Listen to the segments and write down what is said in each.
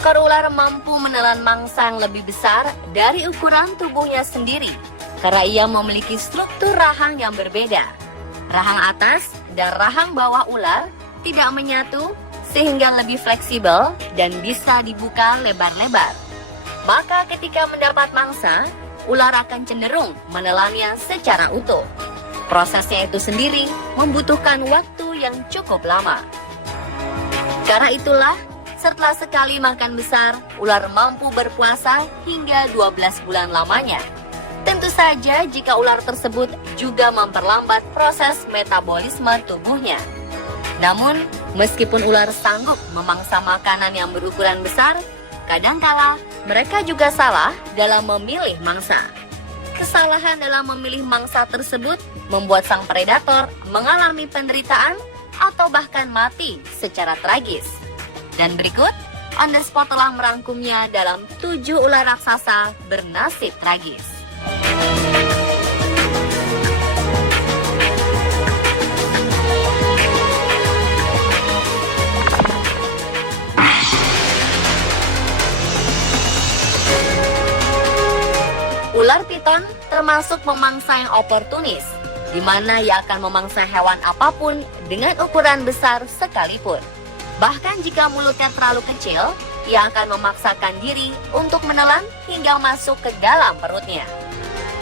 Seekor ular mampu menelan mangsa yang lebih besar dari ukuran tubuhnya sendiri karena ia memiliki struktur rahang yang berbeda. Rahang atas dan rahang bawah ular tidak menyatu sehingga lebih fleksibel dan bisa dibuka lebar-lebar. Maka ketika mendapat mangsa, ular akan cenderung menelannya secara utuh. Prosesnya itu sendiri membutuhkan waktu yang cukup lama. Karena itulah, setelah sekali makan besar, ular mampu berpuasa hingga 12 bulan lamanya. Tentu saja jika ular tersebut juga memperlambat proses metabolisme tubuhnya. Namun, meskipun ular sanggup memangsa makanan yang berukuran besar, kadangkala mereka juga salah dalam memilih mangsa. Kesalahan dalam memilih mangsa tersebut membuat sang predator mengalami penderitaan atau bahkan mati secara tragis. Dan berikut, On The Spot telah merangkumnya dalam 7 ular raksasa bernasib tragis. Ular piton termasuk memangsa yang oportunis, di mana ia akan memangsa hewan apapun dengan ukuran besar sekalipun. Bahkan jika mulutnya terlalu kecil, ia akan memaksakan diri untuk menelan hingga masuk ke dalam perutnya.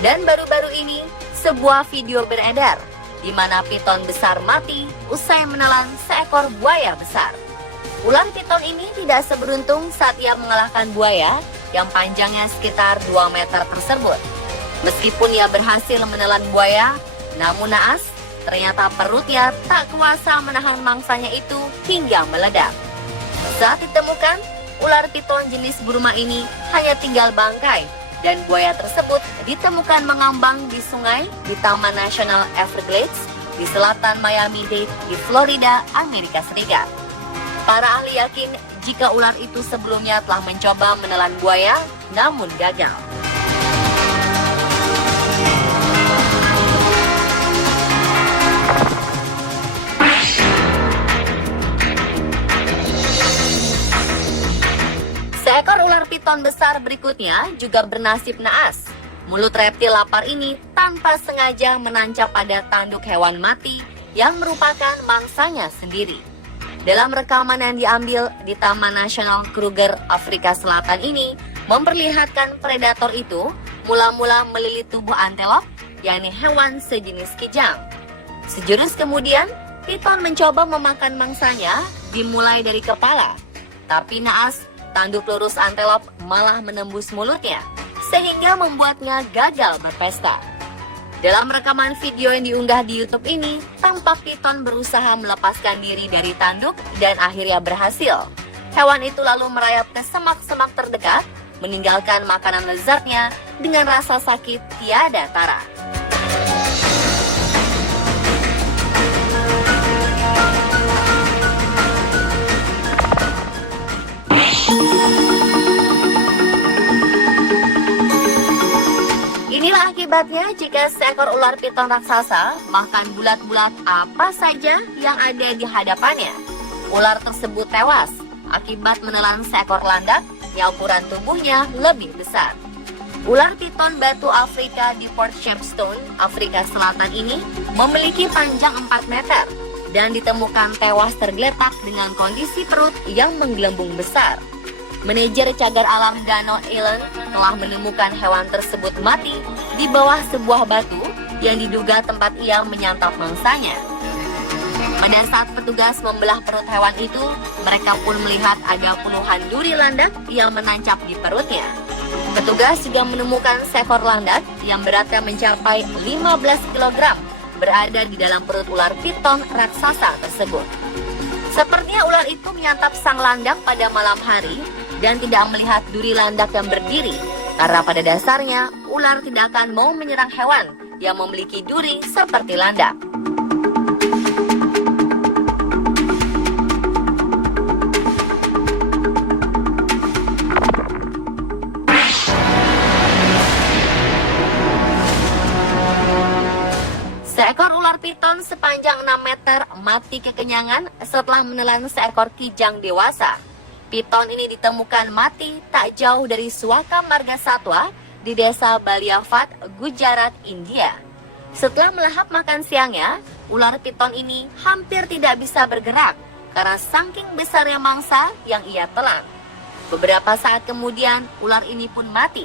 Dan baru-baru ini, sebuah video beredar, di mana piton besar mati usai menelan seekor buaya besar. Ular piton ini tidak seberuntung saat ia mengalahkan buaya yang panjangnya sekitar 2 meter tersebut. Meskipun ia berhasil menelan buaya, namun naas, ternyata perutnya tak kuasa menahan mangsanya itu hingga meledak. Saat ditemukan, ular piton jenis Burma ini hanya tinggal bangkai dan buaya tersebut ditemukan mengambang di sungai di Taman Nasional Everglades di selatan Miami-Dade di Florida, Amerika Serikat. Para ahli yakin jika ular itu sebelumnya telah mencoba menelan buaya, namun gagal. Seekor ular piton besar berikutnya juga bernasib naas. Mulut reptil lapar ini tanpa sengaja menancap pada tanduk hewan mati yang merupakan mangsanya sendiri. Dalam rekaman yang diambil di Taman Nasional Kruger, Afrika Selatan ini, memperlihatkan predator itu mula-mula melilit tubuh antelop, yakni hewan sejenis kijang. Sejurus kemudian, piton mencoba memakan mangsanya dimulai dari kepala. Tapi naas, tanduk lurus antelop malah menembus mulutnya, sehingga membuatnya gagal berpesta. Dalam rekaman video yang diunggah di YouTube ini, tampak piton berusaha melepaskan diri dari tanduk dan akhirnya berhasil. Hewan itu lalu merayap ke semak-semak terdekat, meninggalkan makanan lezatnya dengan rasa sakit tiada tara. Inilah akibatnya jika seekor ular piton raksasa makan bulat-bulat apa saja yang ada di hadapannya. Ular tersebut tewas akibat menelan seekor landak yang ukuran tubuhnya lebih besar. Ular piton batu Afrika di Port Shepstone, Afrika Selatan ini memiliki panjang 4 meter dan ditemukan tewas tergeletak dengan kondisi perut yang menggelembung besar. Manajer cagar alam Gano Allen telah menemukan hewan tersebut mati di bawah sebuah batu yang diduga tempat ia menyantap mangsanya. Pada saat petugas membelah perut hewan itu, mereka pun melihat ada puluhan duri landak yang menancap di perutnya. Petugas juga menemukan seekor landak yang beratnya mencapai 15 kg berada di dalam perut ular piton raksasa tersebut. Sepertinya ular itu menyantap sang landak pada malam hari dan tidak melihat duri landak yang berdiri, karena pada dasarnya ular tidak akan mau menyerang hewan yang memiliki duri seperti landak. Seekor ular piton sepanjang 6 meter mati kekenyangan setelah menelan seekor kijang dewasa. Piton ini ditemukan mati tak jauh dari Suaka Marga Satwa di desa Baliafat, Gujarat, India. Setelah melahap makan siangnya, ular piton ini hampir tidak bisa bergerak karena saking besarnya mangsa yang ia telan. Beberapa saat kemudian, ular ini pun mati.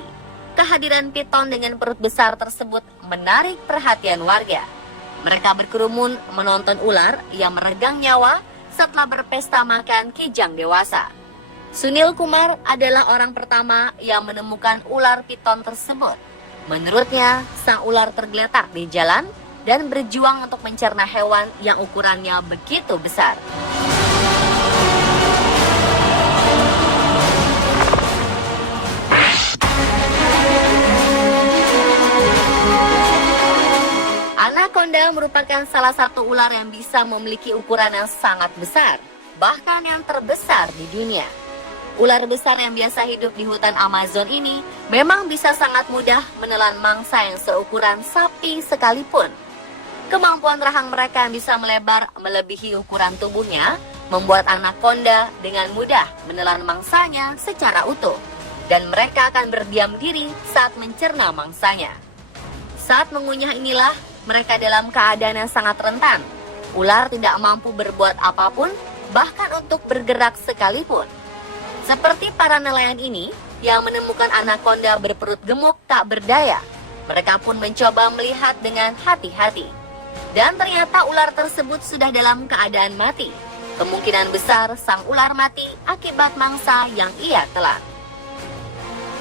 Kehadiran piton dengan perut besar tersebut menarik perhatian warga. Mereka berkerumun menonton ular yang meregang nyawa setelah berpesta makan kijang dewasa. Sunil Kumar adalah orang pertama yang menemukan ular piton tersebut. Menurutnya, sang ular tergeletak di jalan dan berjuang untuk mencerna hewan yang ukurannya begitu besar. Anaconda merupakan salah satu ular yang bisa memiliki ukuran yang sangat besar, bahkan yang terbesar di dunia. Ular besar yang biasa hidup di hutan Amazon ini memang bisa sangat mudah menelan mangsa yang seukuran sapi sekalipun. Kemampuan rahang mereka yang bisa melebar melebihi ukuran tubuhnya membuat anaconda dengan mudah menelan mangsanya secara utuh, dan mereka akan berdiam diri saat mencerna mangsanya. Saat mengunyah inilah mereka dalam keadaan yang sangat rentan. Ular tidak mampu berbuat apapun, bahkan untuk bergerak sekalipun. Seperti para nelayan ini yang menemukan anaconda berperut gemuk tak berdaya, mereka pun mencoba melihat dengan hati-hati. Dan ternyata ular tersebut sudah dalam keadaan mati. Kemungkinan besar sang ular mati akibat mangsa yang ia telan.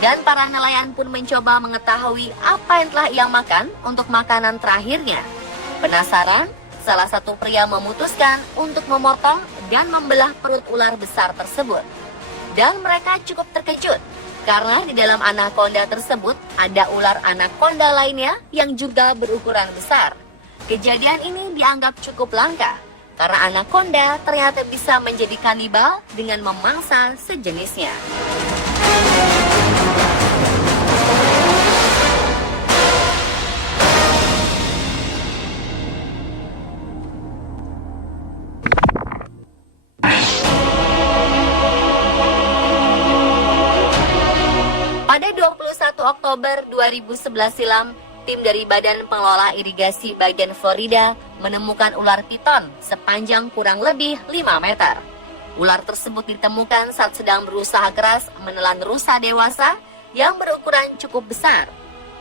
Dan para nelayan pun mencoba mengetahui apa yang telah ia makan untuk makanan terakhirnya. Penasaran, salah satu pria memutuskan untuk memotong dan membelah perut ular besar tersebut. Dan mereka cukup terkejut karena di dalam anaconda tersebut ada ular anaconda lainnya yang juga berukuran besar. Kejadian ini dianggap cukup langka karena anaconda ternyata bisa menjadi kanibal dengan memangsa sejenisnya. Pada 21 Oktober 2011 silam, tim dari Badan Pengelola Irigasi bagian Florida menemukan ular piton sepanjang kurang lebih 5 meter. Ular tersebut ditemukan saat sedang berusaha keras menelan rusa dewasa yang berukuran cukup besar.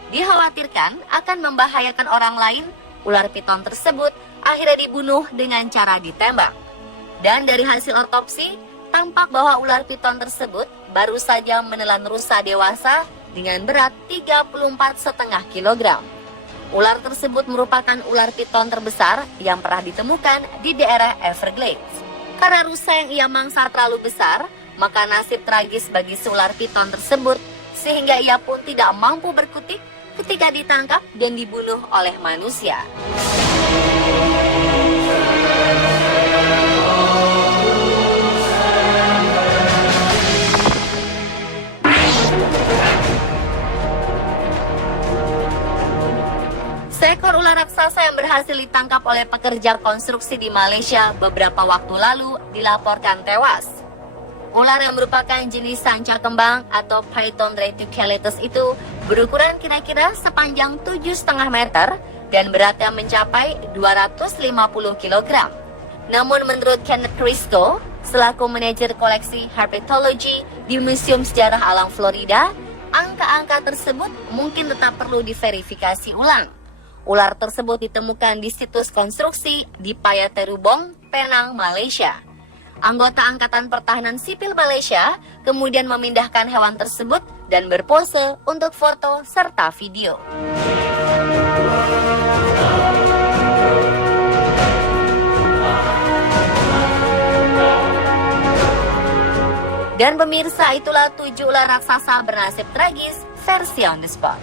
Dikhawatirkan akan membahayakan orang lain, ular piton tersebut akhirnya dibunuh dengan cara ditembak. Dan dari hasil otopsi, tampak bahwa ular piton tersebut baru saja menelan rusa dewasa dengan berat 34,5 kg. Ular tersebut merupakan ular piton terbesar yang pernah ditemukan di daerah Everglades. Karena rusa yang ia mangsa terlalu besar, maka nasib tragis bagi si ular piton tersebut sehingga ia pun tidak mampu berkutik ketika ditangkap dan dibunuh oleh manusia. Seekor ular raksasa yang berhasil ditangkap oleh pekerja konstruksi di Malaysia beberapa waktu lalu dilaporkan tewas. Ular yang merupakan jenis sanca kembang atau Python reticulatus itu berukuran kira-kira sepanjang 7,5 meter dan beratnya mencapai 250 kg. Namun menurut Kenneth Crisco, selaku manajer koleksi herpetologi di Museum Sejarah Alam Florida, angka-angka tersebut mungkin tetap perlu diverifikasi ulang. Ular tersebut ditemukan di situs konstruksi di Payaterubong, Penang, Malaysia. Anggota Angkatan Pertahanan Sipil Malaysia kemudian memindahkan hewan tersebut dan berpose untuk foto serta video. Dan pemirsa, itulah 7 ular raksasa bernasib tragis versi On The Spot.